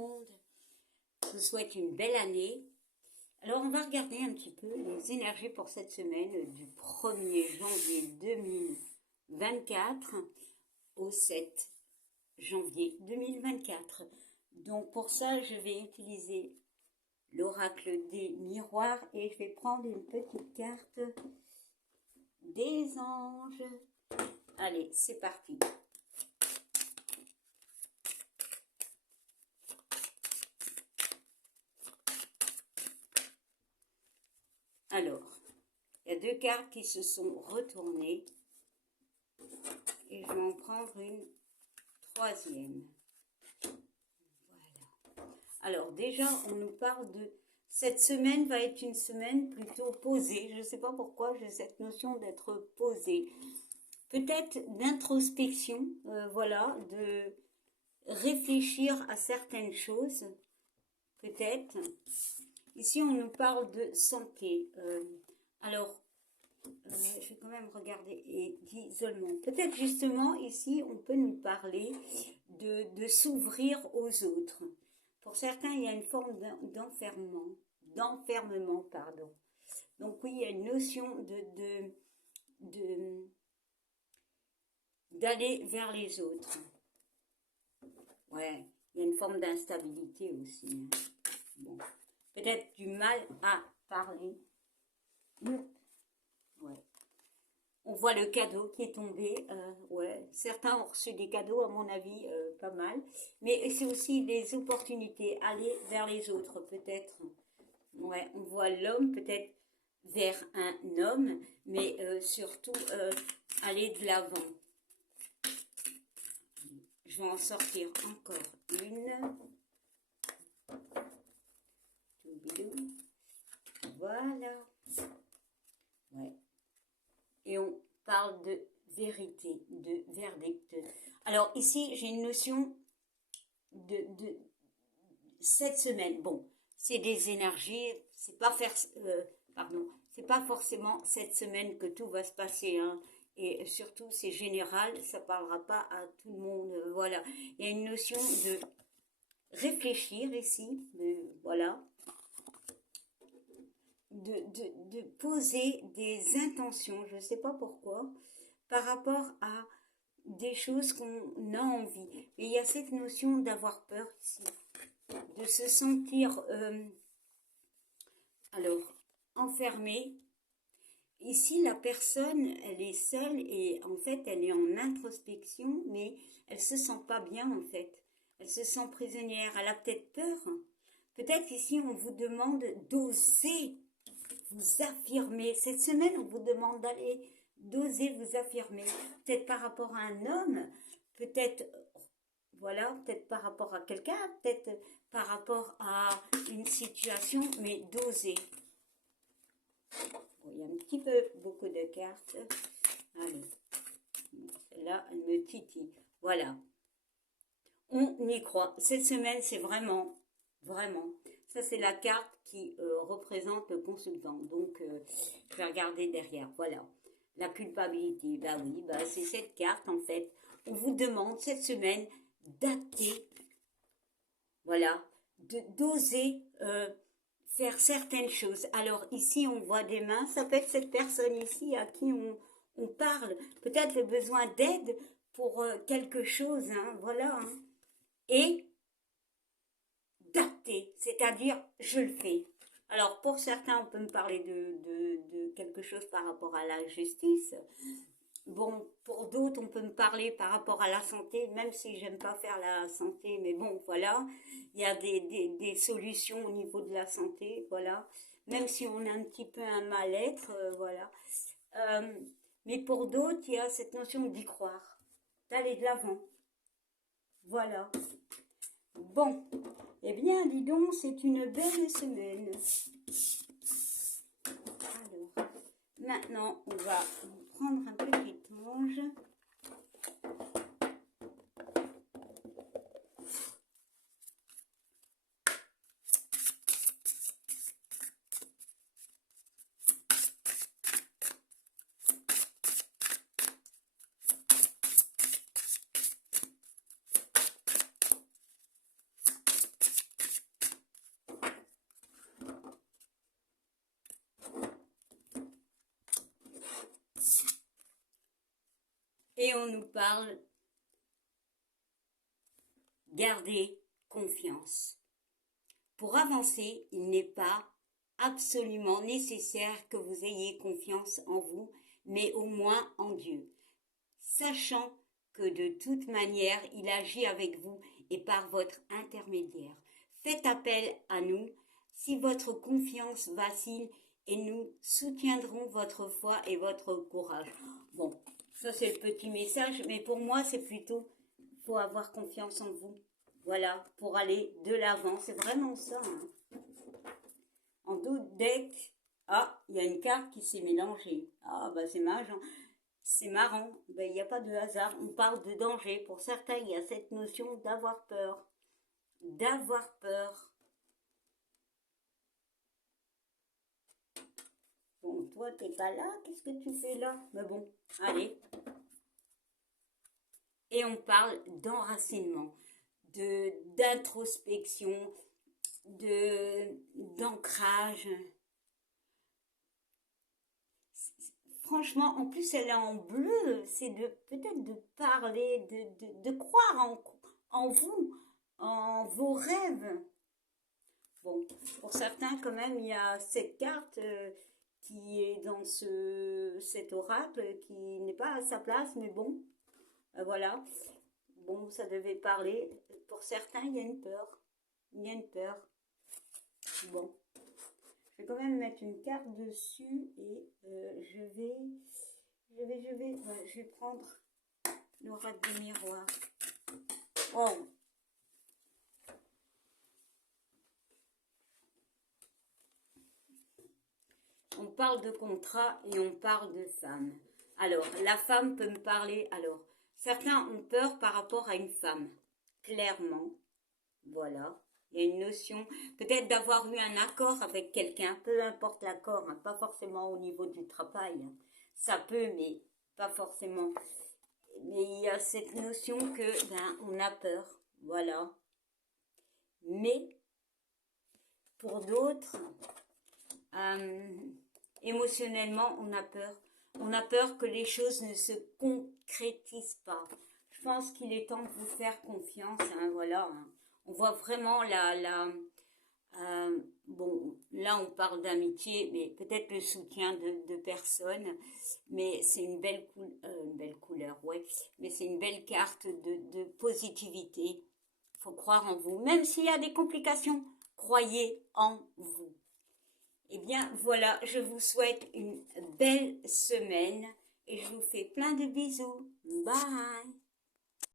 monde. Je vous souhaite une belle année. Alors, on va regarder un petit peu les énergies pour cette semaine du 1er janvier 2024 au 7 janvier 2024. Donc, pour ça, je vais utiliser l'oracle des miroirs et je vais prendre une petite carte des anges. Allez, c'est parti. Alors, il y a deux cartes qui se sont retournées et je vais en prendre une troisième. Voilà. Alors déjà, on nous parle de... Cette semaine va être une semaine plutôt posée. Je ne sais pas pourquoi j'ai cette notion d'être posée. Peut-être d'introspection, voilà, de réfléchir à certaines choses, peut-être. Ici, on nous parle de santé. Alors, je vais quand même regarder, et d'isolement. Peut-être justement, ici, on peut nous parler de s'ouvrir aux autres. Pour certains, il y a une forme d'enfermement, pardon. Donc oui, il y a une notion d'aller vers les autres. Ouais, il y a une forme d'instabilité aussi. Bon. Peut-être du mal à parler. Ouais. On voit le cadeau qui est tombé. Ouais. Certains ont reçu des cadeaux, à mon avis, pas mal. Mais c'est aussi des opportunités. Aller vers les autres, peut-être. Ouais, on voit l'homme peut-être vers un homme, mais surtout aller de l'avant. Je vais en sortir encore une. Voilà. Ouais. Et on parle de vérité, de verdict. Alors ici, j'ai une notion de cette semaine. Bon, c'est des énergies, c'est pas c'est pas forcément cette semaine que tout va se passer, hein. Et surtout, c'est général, ça parlera pas à tout le monde. Voilà, il y a une notion de réfléchir ici, voilà, de poser des intentions, je ne sais pas pourquoi, par rapport à des choses qu'on a envie. Et il y a cette notion d'avoir peur ici, de se sentir alors enfermé. Ici, la personne, elle est seule et en fait, elle est en introspection, mais elle se sent pas bien en fait. Elle se sent prisonnière, elle a peut-être peur. Peut-être ici, on vous demande d'oser vous affirmer. Cette semaine, on vous demande d'oser vous affirmer. Peut-être par rapport à un homme, peut-être, voilà, peut-être par rapport à quelqu'un, peut-être par rapport à une situation, mais d'oser. Bon, il y a un petit peu, beaucoup de cartes. Allez, celle-là, elle me titille. Voilà. On y croit. Cette semaine, c'est vraiment, vraiment. Ça, c'est la carte qui représente le consultant. Donc, je vais regarder derrière. Voilà. La culpabilité. Bah oui, bah, c'est cette carte, en fait. On vous demande cette semaine d'acter, voilà, d'oser faire certaines choses. Alors, ici, on voit des mains. Ça peut être cette personne ici à qui on parle. Peut-être le besoin d'aide pour quelque chose, hein, voilà, hein. Et d'acter, c'est-à-dire je le fais. Alors pour certains, on peut me parler de quelque chose par rapport à la justice. Bon, pour d'autres, on peut me parler par rapport à la santé, même si j'aime pas faire la santé, mais bon, voilà, il y a des solutions au niveau de la santé, voilà. Même si on a un petit peu un mal-être, voilà. Mais pour d'autres, il y a cette notion d'y croire, d'aller de l'avant. Voilà. Bon, eh bien, dis donc, c'est une belle semaine. Alors, maintenant, on va prendre un petit ange. Et on nous parle, gardez confiance. Pour avancer, il n'est pas absolument nécessaire que vous ayez confiance en vous, mais au moins en Dieu, sachant que de toute manière, il agit avec vous et par votre intermédiaire. Faites appel à nous si votre confiance vacille et nous soutiendrons votre foi et votre courage. Bon, ça c'est le petit message, mais pour moi c'est plutôt, il faut avoir confiance en vous. Voilà, pour aller de l'avant, c'est vraiment ça. Hein. En d'autres decks, ah, il y a une carte qui s'est mélangée. Ah, bah c'est marrant. C'est marrant, ben, il n'y a pas de hasard, on parle de danger. Pour certains, il y a cette notion d'avoir peur. D'avoir peur. Bon, toi, t'es pas là, qu'est-ce que tu fais là? Mais bon, allez. Et on parle d'enracinement, d'introspection, d'ancrage. Franchement, en plus, elle est en bleu. C'est peut-être de parler, de croire en vous, en vos rêves. Bon, pour certains, quand même, il y a cette carte qui est dans cet oracle, qui n'est pas à sa place, mais bon, voilà. Bon, ça devait parler. Pour certains, il y a une peur. Il y a une peur. Bon. Je vais quand même mettre une carte dessus et je vais prendre l'oracle des miroirs. Oh. On parle de contrat et on parle de femme. Alors, la femme peut me parler. Alors, certains ont peur par rapport à une femme. Clairement. Voilà. Il y a une notion, peut-être d'avoir eu un accord avec quelqu'un, peu importe l'accord, hein, pas forcément au niveau du travail. Hein. Ça peut, mais pas forcément. Mais il y a cette notion que, on a peur. Voilà. Mais, pour d'autres, émotionnellement, on a peur. On a peur que les choses ne se concrétisent pas. Je pense qu'il est temps de vous faire confiance. Hein, voilà. Hein. On voit vraiment bon, là on parle d'amitié, mais peut-être le soutien de personnes. Mais c'est une belle couleur, ouais. Mais c'est une belle carte de positivité. Il faut croire en vous. Même s'il y a des complications, croyez en vous. Eh bien, voilà, je vous souhaite une belle semaine et je vous fais plein de bisous. Bye!